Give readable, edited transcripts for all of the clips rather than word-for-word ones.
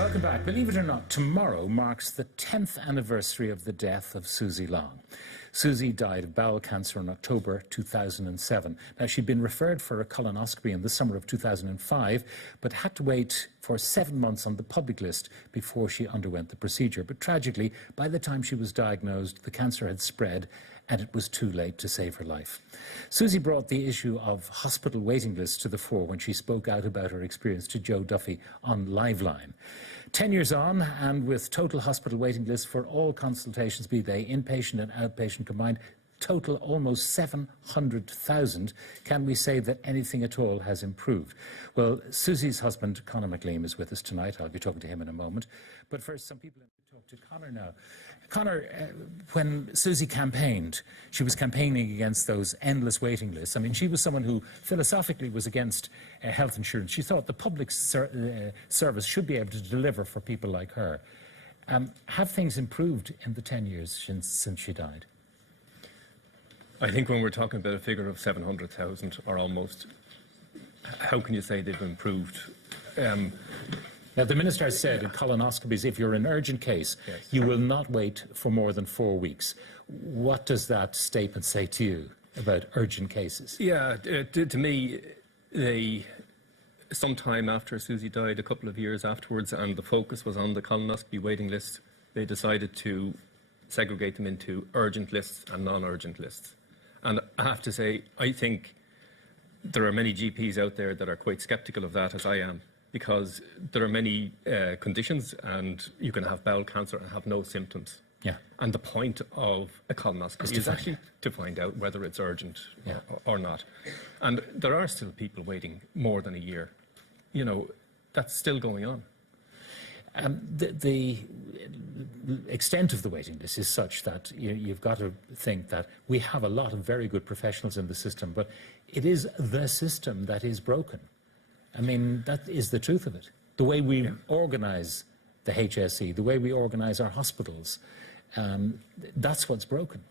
Welcome back. Believe it or not, tomorrow marks the 10th anniversary of the death of Susie Long. Susie died of bowel cancer in October 2007. Now, she'd been referred for a colonoscopy in the summer of 2005, but had to wait for 7 months on the public list before she underwent the procedure. But tragically, by the time she was diagnosed, the cancer had spread and it was too late to save her life. Susie brought the issue of hospital waiting lists to the fore when she spoke out about her experience to Joe Duffy on Liveline. 10 years on, and with total hospital waiting lists for all consultations, be they inpatient and outpatient combined, total almost 700,000, can we say that anything at all has improved? Well, Susie's husband, Conor McLean, is with us tonight. I'll be talking to him in a moment. But first, some people talk to Conor now. Conor, when Susie campaigned, she was campaigning against those endless waiting lists. I mean, she was someone who philosophically was against health insurance. She thought the public service should be able to deliver for people like her. Have things improved in the 10 years since she died? I think when we're talking about a figure of 700,000 or almost, how can you say they've improved? Now, the Minister has said in colonoscopies, if you're an urgent case, yes, you will not wait for more than 4 weeks. What does that statement say to you about urgent cases? Yeah, to me, sometime after Susie died, a couple of years afterwards, and the focus was on the colonoscopy waiting list, they decided to segregate them into urgent lists and non-urgent lists. And I have to say, I think there are many GPs out there that are quite sceptical of that, as I am, because there are many conditions, and you can have bowel cancer and have no symptoms. Yeah. And the point of a colonoscopy is actually to find out whether it's urgent or not. And there are still people waiting more than a year. You know, that's still going on. The extent of the waiting list is such that you've got to think that we have a lot of very good professionals in the system, but it is the system that is broken. I mean, that is the truth of it. The way we organise the HSE, the way we organise our hospitals, that's what's broken.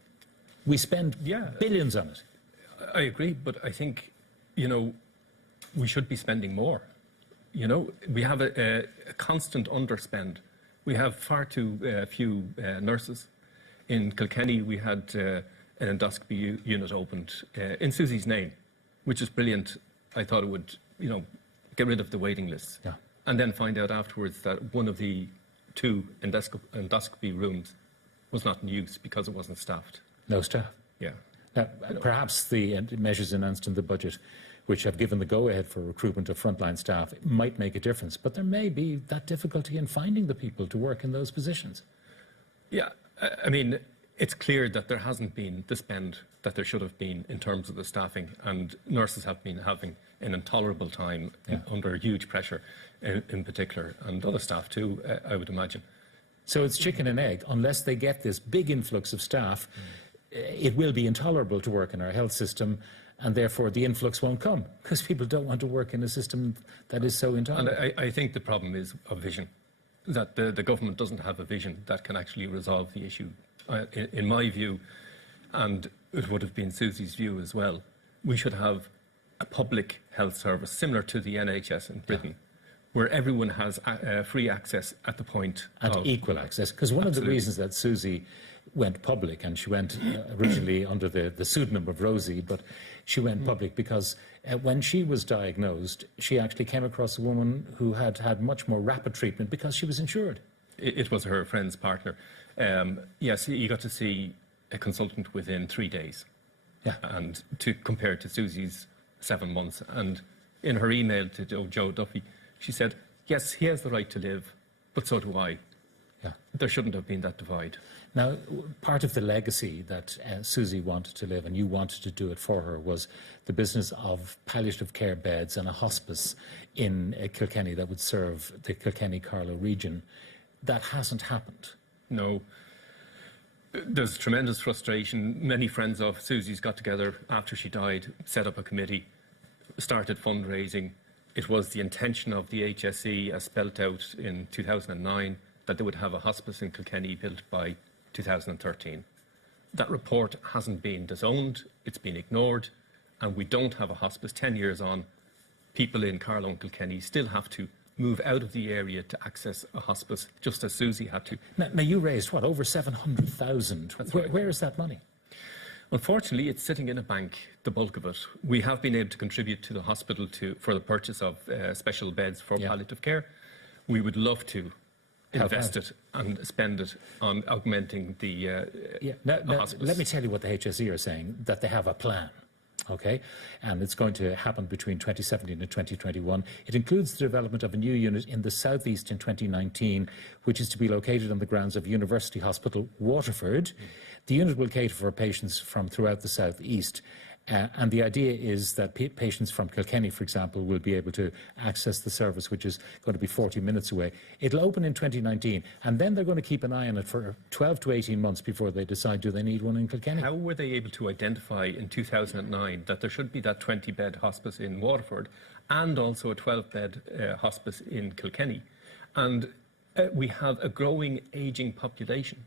We spend billions on it. I agree, but I think, you know, we should be spending more. You know, we have a constant underspend. We have far too few nurses. In Kilkenny, we had an endoscopy unit opened in Susie's name, which is brilliant. I thought it would, you know, get rid of the waiting lists. Yeah. And then find out afterwards that one of the 2 endoscopy rooms was not in use because it wasn't staffed. No staff? Yeah. Perhaps the measures announced in the budget, which have given the go-ahead for recruitment of frontline staff, might make a difference. But there may be that difficulty in finding the people to work in those positions. Yeah, I mean, it's clear that there hasn't been the spend that there should have been in terms of the staffing, and nurses have been having an intolerable time under huge pressure in particular, and other staff too, I would imagine. So it's chicken and egg. Unless they get this big influx of staff, it will be intolerable to work in our health system, and therefore the influx won't come, because people don't want to work in a system that is so intolerable. And I think the problem is a vision, that the government doesn't have a vision that can actually resolve the issue. In my view, and it would have been Susie's view as well, we should have a public health service similar to the NHS in Britain, where everyone has free access at the point of equal access. Because one of the reasons that Susie went public, and she went originally under the pseudonym of Rosie, but she went public because when she was diagnosed, she actually came across a woman who had had much more rapid treatment because she was insured. It was her friend's partner. Yes, you got to see a consultant within 3 days. Yeah. And to compare to Susie's 7 months. And in her email to Joe Duffy, she said, yes, he has the right to live, but so do I. Yeah. There shouldn't have been that divide. Now, part of the legacy that Susie wanted to live, and you wanted to do it for her, was the business of palliative care beds and a hospice in Kilkenny that would serve the Kilkenny-Carlow region. That hasn't happened. No. There's tremendous frustration. Many friends of Susie's got together after she died, set up a committee, started fundraising. It was the intention of the HSE, as spelt out in 2009, that they would have a hospice in Kilkenny built by 2013. That report hasn't been disowned, it's been ignored, and we don't have a hospice. 10 years on, people in Carlow and Kilkenny still have to move out of the area to access a hospice, just as Susie had to. Now you raised, what, over 700,000? Where is that money? Unfortunately, it's sitting in a bank, the bulk of it. We have been able to contribute to the hospital for the purchase of special beds for palliative care. We would love to invest it and spend it on augmenting the hospice. Let me tell you what the HSE are saying, that they have a plan. Okay, and it's going to happen between 2017 and 2021. It includes the development of a new unit in the southeast in 2019, which is to be located on the grounds of University Hospital, Waterford. The unit will cater for patients from throughout the southeast. And the idea is that patients from Kilkenny, for example, will be able to access the service, which is going to be 40 minutes away. It'll open in 2019, and then they're going to keep an eye on it for 12 to 18 months before they decide, do they need one in Kilkenny? How were they able to identify in 2009 that there should be that 20-bed hospice in Waterford and also a 12-bed hospice in Kilkenny? And we have a growing, ageing population.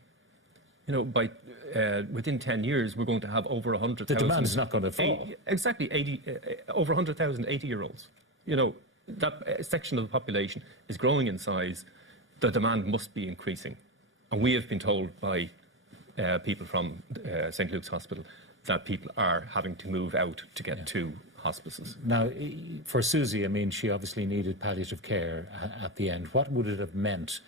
You know, by within 10 years, we're going to have over 100,000. The demand is not going to fall. Exactly, over 100,000 80-year-olds. You know, that section of the population is growing in size. The demand must be increasing. And we have been told by people from St. Luke's Hospital that people are having to move out to get to hospices. Now, for Susie, I mean, she obviously needed palliative care at the end. What would it have meant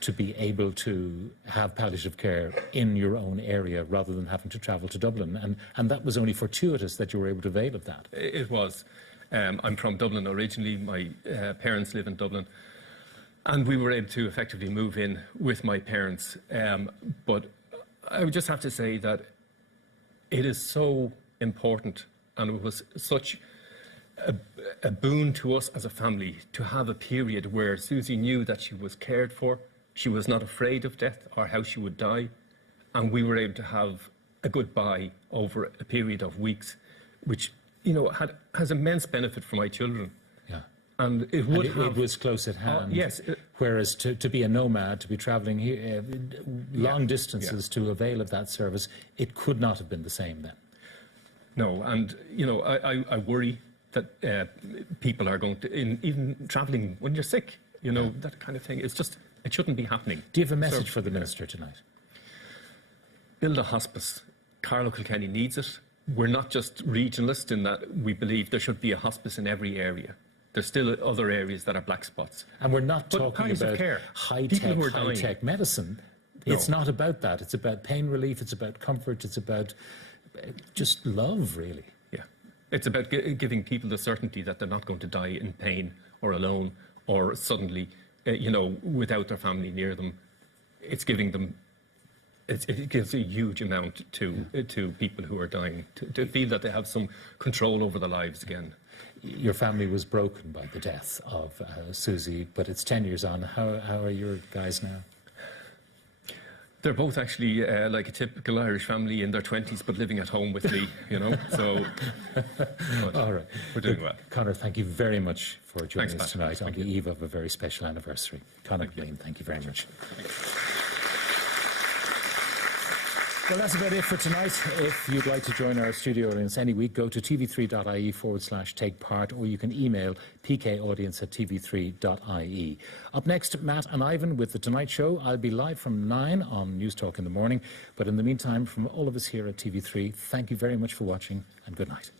to be able to have palliative care in your own area rather than having to travel to Dublin? And that was only fortuitous that you were able to avail of that. It was. I'm from Dublin originally. My parents live in Dublin. And we were able to effectively move in with my parents. But I would just have to say that it is so important, and it was such a boon to us as a family to have a period where Susie knew that she was cared for. She was not afraid of death or how she would die, and we were able to have a goodbye over a period of weeks, which, you know, has immense benefit for my children. Yeah. And it would it was close at hand. Yes. Whereas to be a nomad, to be travelling long distances to avail of that service, it could not have been the same then. No, and, you know, I worry that people are going to, even travelling when you're sick, you know, that kind of thing. It's just, it shouldn't be happening. Do you have a message for the Minister tonight? Build a hospice. Carlow Kilkenny needs it. We're not just regionalist in that we believe there should be a hospice in every area. There's still other areas that are black spots. And we're not talking about high-tech medicine. No. It's not about that. It's about pain relief. It's about comfort. It's about just love, really. Yeah. It's about giving people the certainty that they're not going to die in pain or alone or suddenly, you know, without their family near them. It's giving them, it gives a huge amount to people who are dying, to feel that they have some control over their lives again. Your family was broken by the death of Susie, but it's 10 years on. How are your guys now? They're both actually like a typical Irish family in their 20s, but living at home with me, you know, so... All right. We're doing well. Conor, thank you very much for joining us tonight thank on the eve of a very special anniversary. Conor Green, thank you very much. Well, that's about it for tonight. If you'd like to join our studio audience any week, go to tv3.ie/take part, or you can email pkaudience@tv3.ie. Up next, Matt and Ivan with The Tonight Show. I'll be live from 9 on News Talk in the morning. But in the meantime, from all of us here at TV3, thank you very much for watching and good night.